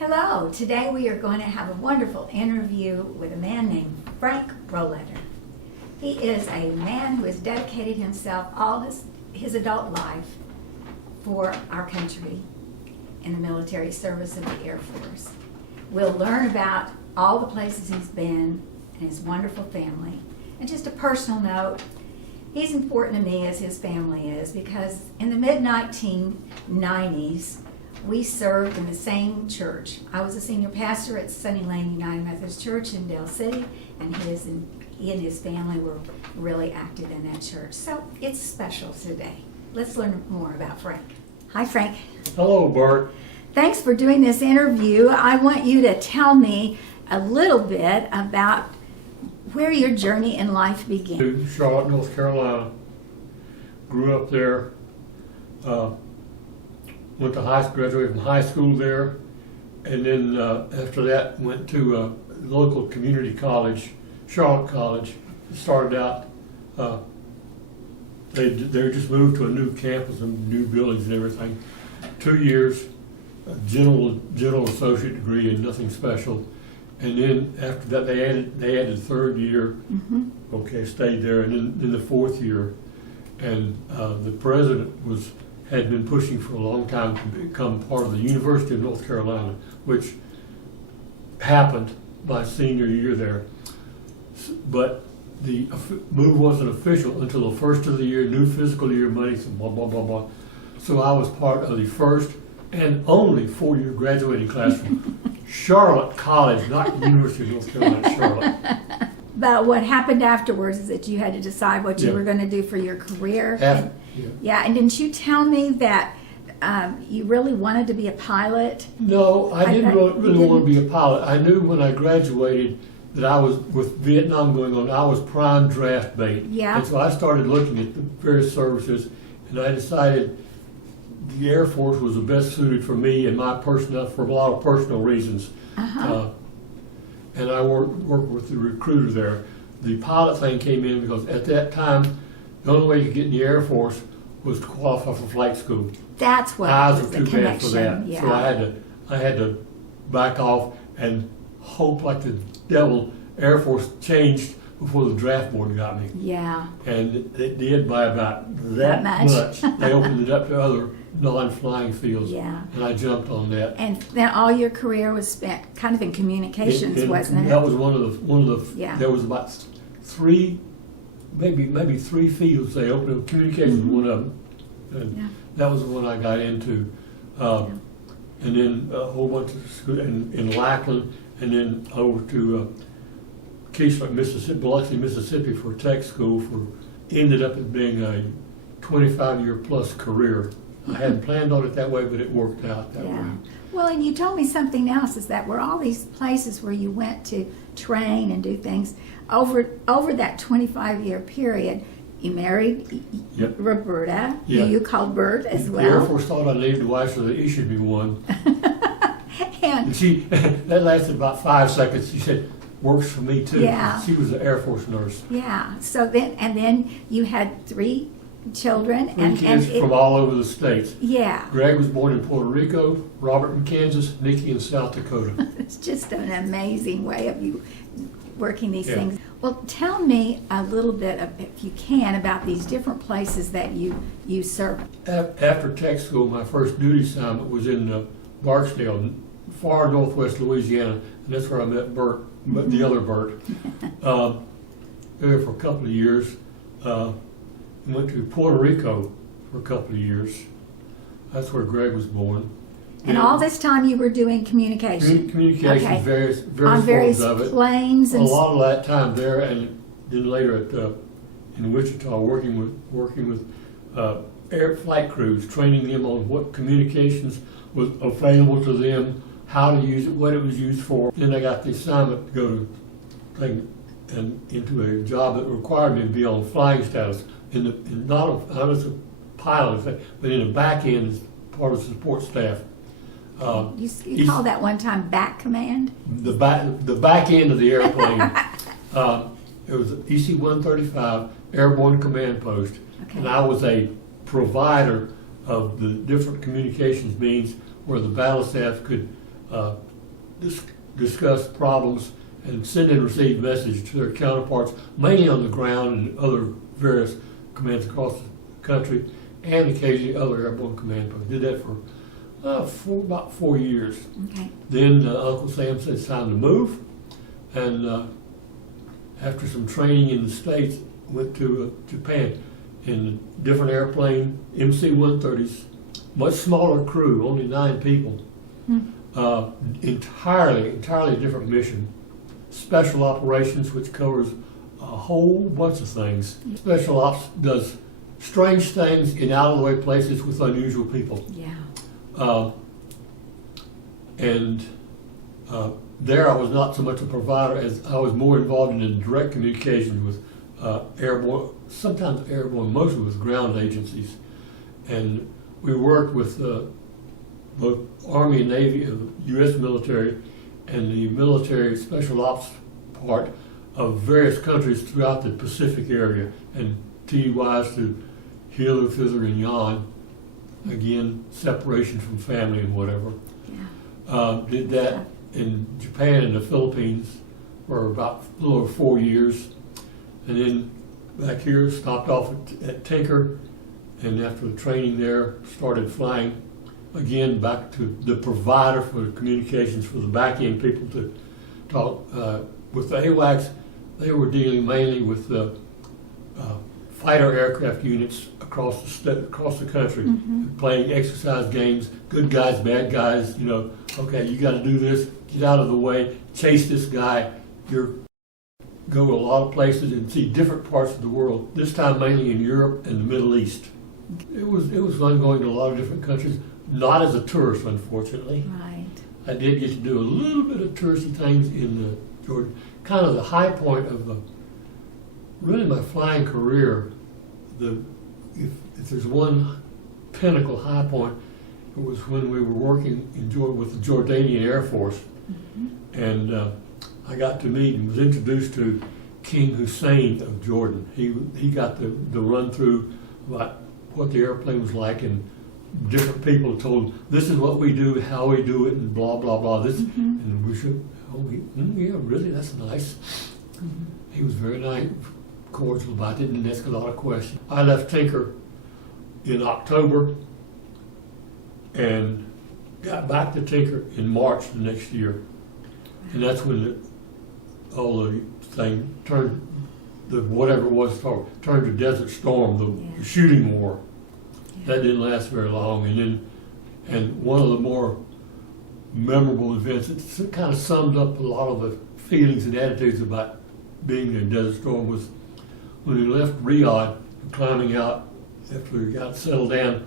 Hello, today we are going to have a wonderful interview with a man named Frank Rohleder. He is a man who has dedicated himself all his adult life for our country in the military service of the Air Force. We'll learn about all the places he's been and his wonderful family. And just a personal note, he's important to me as his family is because in the mid-1990s, we served in the same church. I was a senior pastor at Sunny Lane United Methodist Church in Dale City, and he and his family were really active in that church. So it's special today. Let's learn more about Frank. Hi, Frank. Hello, Bart. Thanks for doing this interview. I want you to tell me a little bit about where your journey in life began. To Charlotte, North Carolina. Grew up there. Went to graduated from high school there, and then after that went to a local community college, Charlotte College. Started out, they just moved to a new campus and new buildings and everything. 2 years, a general associate degree and nothing special, and then after that they added third year. Mm-hmm. Okay, stayed there, and then in the fourth year, and the president had been pushing for a long time to become part of the University of North Carolina, which happened my senior year there. But the move wasn't official until the first of the year, new fiscal year, money, so blah, blah, blah, blah. So I was part of the first and only four-year graduating class from Charlotte College, not University of North Carolina, Charlotte. But what happened afterwards is that you had to decide what you were going to do for your career. Yeah, and didn't you tell me that you really wanted to be a pilot? No, I didn't really want to be a pilot. I knew when I graduated that I was, with Vietnam going on, I was prime draft bait. Yeah. And so I started looking at the various services, and I decided the Air Force was the best suited for me and my personnel for a lot of personal reasons. And I worked with the recruiter there. The pilot thing came in because at that time, the only way you could get in the Air Force was to qualify for flight school. That's what Eyes was were the too bad for that. Yeah. So I had to back off and hope like the devil Air Force changed before the draft board got me. Yeah. And it did by about that much. They opened it up to other non-flying fields. Yeah. And I jumped on that. And then all your career was spent kind of in communications, wasn't it? That was one of the Yeah. There was about maybe three fields they opened. Communications was one of them, and that was the one I got into. And then a whole bunch of school in Lackland, and then over to Keesler, Mississippi, Biloxi, Mississippi for tech school. Ended up as being a 25-year plus career. I hadn't planned on it that way, but it worked out that way. Well, and you told me something else, is that were all these places where you went to train and do things, over that 25-year period, you married Roberta, who you called Bert as well. The Air Force thought I needed a wife, so they issued me one. and she, that lasted about 5 seconds. She said, works for me too. Yeah. She was an Air Force nurse. Yeah, so then you had three children. Three kids from all over the states. Yeah. Greg was born in Puerto Rico, Robert in Kansas, Nikki in South Dakota. It's just an amazing way of you working these things. Well, tell me a little bit, if you can, about these different places that you served. After tech school, my first duty assignment was in Barksdale, far northwest Louisiana, and that's where I met Bert, but the other Bert. There for a couple of years. Went to Puerto Rico for a couple of years. That's where Greg was born. And all this time you were doing communication? Communications, various on various forms of it. planes? And a lot of that time there, and then later in Wichita, working with air flight crews, training them on what communications was available to them, how to use it, what it was used for. Then I got the assignment to go to into a job that required me to be on flying status. I was a pilot, but in the back end as part of the support staff. You called that one time back command? The back end of the airplane. It was EC-135 Airborne Command Post, and I was a provider of the different communications means where the battle staff could discuss problems and send and receive messages to their counterparts, mainly on the ground and other various commands across the country, and occasionally other airborne command posts. Did that for about 4 years. Okay. Then Uncle Sam said it's time to move, and after some training in the States, went to Japan in a different airplane, MC-130s, much smaller crew, only 9 people. Entirely different mission. Special operations, which covers a whole bunch of things. Special ops does strange things in out-of-the-way places with unusual people. Yeah. There I was not so much a provider as I was more involved in the direct communication with airborne, sometimes airborne, mostly with ground agencies. And we worked with both Army and Navy, U.S. military, and the military special ops part of various countries throughout the Pacific area, and TDYs to Hilo, Fizzer, and Yan. Again, separation from family and whatever. Yeah. Did that in Japan and the Philippines for about a little over 4 years. And then back here, stopped off at Tinker, and after the training there, started flying again back to the provider for the communications for the back end people to talk. With the AWACS, they were dealing mainly with the fighter aircraft units across the country, playing exercise games, good guys, bad guys, okay, you got to do this, get out of the way, chase this guy. Go to a lot of places and see different parts of the world, this time mainly in Europe and the Middle East. It was fun going to a lot of different countries, not as a tourist, unfortunately. Right. I did get to do a little bit of touristy things in Jordan. Kind of the high point of really my flying career. If there's one pinnacle high point, it was when we were working in Jordan with the Jordanian Air Force, and I got to meet and was introduced to King Hussein of Jordan. He got the run through about what the airplane was like, and different people told him, this is what we do, how we do it, and blah, blah, blah. And we should, yeah, really, that's nice. He was very nice, cordial about it, and didn't ask a lot of questions. I left Tinker in October and got back to Tinker in March the next year. And that's when all the thing turned, whatever it was, turned to Desert Storm, the shooting war. That didn't last very long. And one of the more memorable events, it kind of summed up a lot of the feelings and attitudes about being in Desert Storm, was when we left Riyadh, climbing out after we got settled down,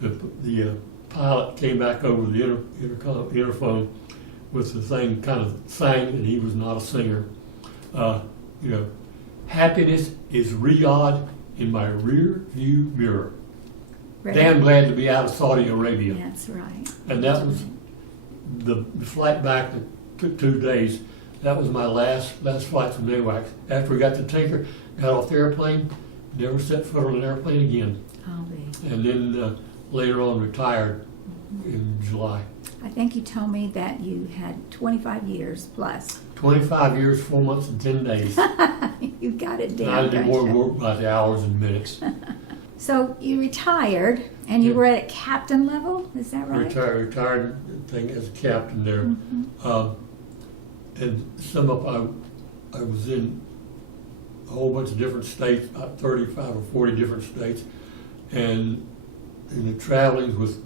the pilot came back over the interphone with the thing, kind of sang, and he was not a singer. Happiness is Riyadh in my rear view mirror. Right. Damn glad to be out of Saudi Arabia. That's right. And that was the flight back that took 2 days. That was my last flight from AWACS. After we got to Tinker, got off the airplane, never set foot on an airplane again. I'll be. And then later on retired in July. I think you told me that you had 25 years plus. 25 years, 4 months, and 10 days. You got it down. I did more work by the hours and minutes. So you retired, and you were at captain level, is that right? Retired thing as a captain there. And sum up, I was in a whole bunch of different states, about 35 or 40 different states, and in the travelings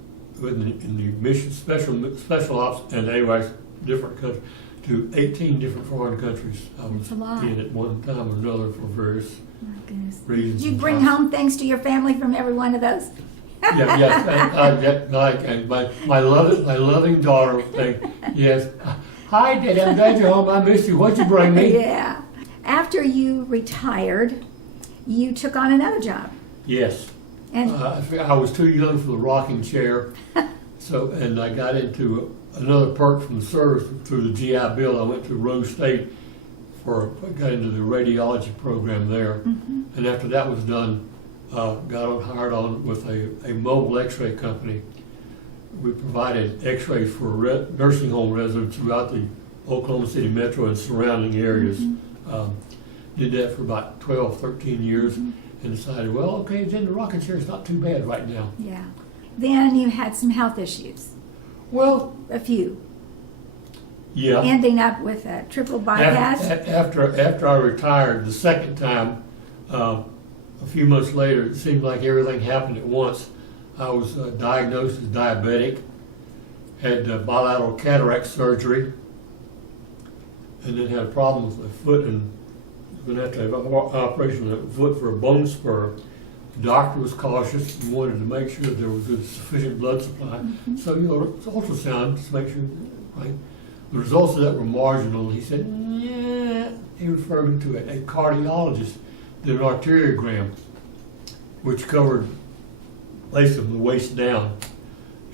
in the mission, special ops and AWACS, different countries, to 18 different foreign countries. I was in at one time or another for various reasons. Did you bring home things to your family from every one of those? Yes. My loving daughter thing. Yes. Hi, Daddy. I'm glad you're home. I missed you. What'd you bring me? Yeah. After you retired, you took on another job. Yes. And I was too young for the rocking chair, and I got into another perk from the service through the GI Bill. I went to Rose State got into the radiology program there, and after that was done, got hired on with a mobile X-ray company, we provided x-rays for nursing home residents throughout the Oklahoma City metro and surrounding areas. Did that for about 12, 13 years and decided, well, okay, then the rocking chair is not too bad right now. Yeah. Then you had some health issues. Well, A few. yeah. Ending up with a triple bypass. After I retired the second time, a few months later, it seemed like everything happened at once. I was diagnosed as diabetic, had bilateral cataract surgery, and then had a problem with my foot and going to have to have an operation on the foot for a bone spur. The doctor was cautious and wanted to make sure there was a sufficient blood supply. So, ultrasound to make sure, right? The results of that were marginal. He said, yeah, he referred me to a cardiologist, did an arteriogram, which covered basically from the waist down.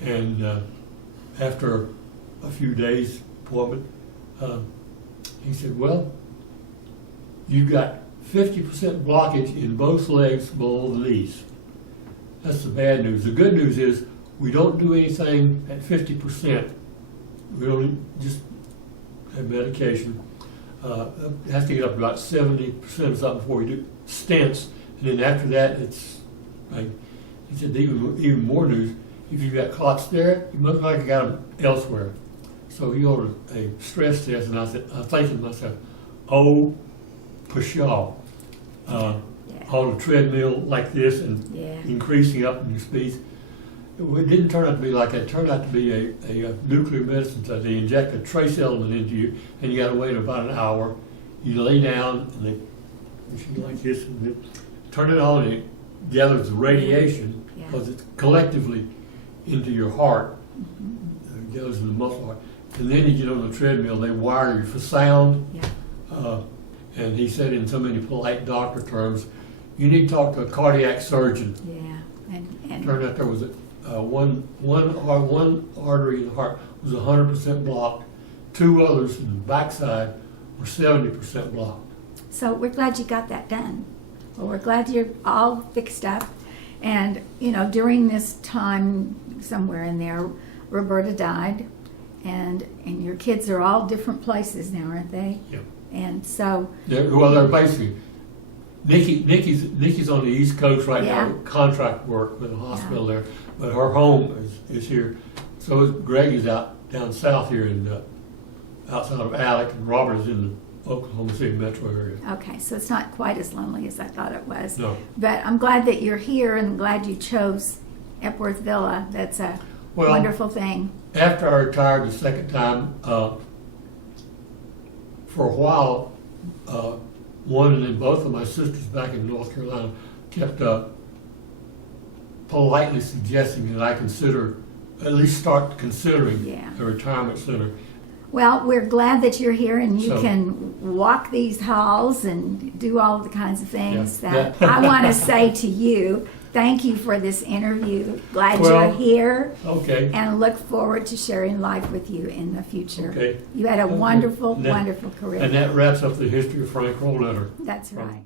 And after a few days appointment, he said, well, you've got 50% blockage in both legs below the knees. That's the bad news. The good news is we don't do anything at 50%. We only just have medication. It has to get up to about 70% or something before we do stents. And then after that, it's like, he said, even more news, if you've got clots there, you look like you got them elsewhere. So he ordered a stress test, and I said, I'm thinking to myself, oh, pshaw. On a treadmill like this and increasing up in your speeds. It didn't turn out to be like that. It turned out to be a nuclear medicine. So they inject a trace element into you, and you got to wait about an hour. You lay down, and they machine like this, and they turn it on, and it gathers the radiation because it's collectively into your heart. It goes in the muscle heart. And then you get on the treadmill, they wire you for sound. And he said in so many polite doctor terms, you need to talk to a cardiac surgeon. Yeah. And Turned out there was one artery in the heart was 100% blocked. Two others in the backside were 70% blocked. so we're glad you got that done. Well, we're glad you're all fixed up. And, during this time, somewhere in there, Roberta died. And your kids are all different places now, aren't they? Yeah. And so... They're basically... Nikki's on the East Coast right now, Yeah. contract work with a hospital there, but her home is here. So Greg is out down south here in outside of Alec, and Robert is in the Oklahoma City metro area. Okay, so it's not quite as lonely as I thought it was. No. But I'm glad that you're here and glad you chose Epworth Villa. That's a wonderful thing. After I retired the second time, for a while, one and then both of my sisters back in North Carolina kept politely suggesting that I consider, at least start considering a retirement center. Well, we're glad that you're here and you So- can walk these halls and do all the kinds of things Yeah. that I want to say to you. Thank you for this interview. Glad Well, you're here. Okay. And look forward to sharing life with you in the future. Okay. You had a Okay. wonderful, And that- wonderful career. And that wraps up the history of Frank Rohleder. That's right.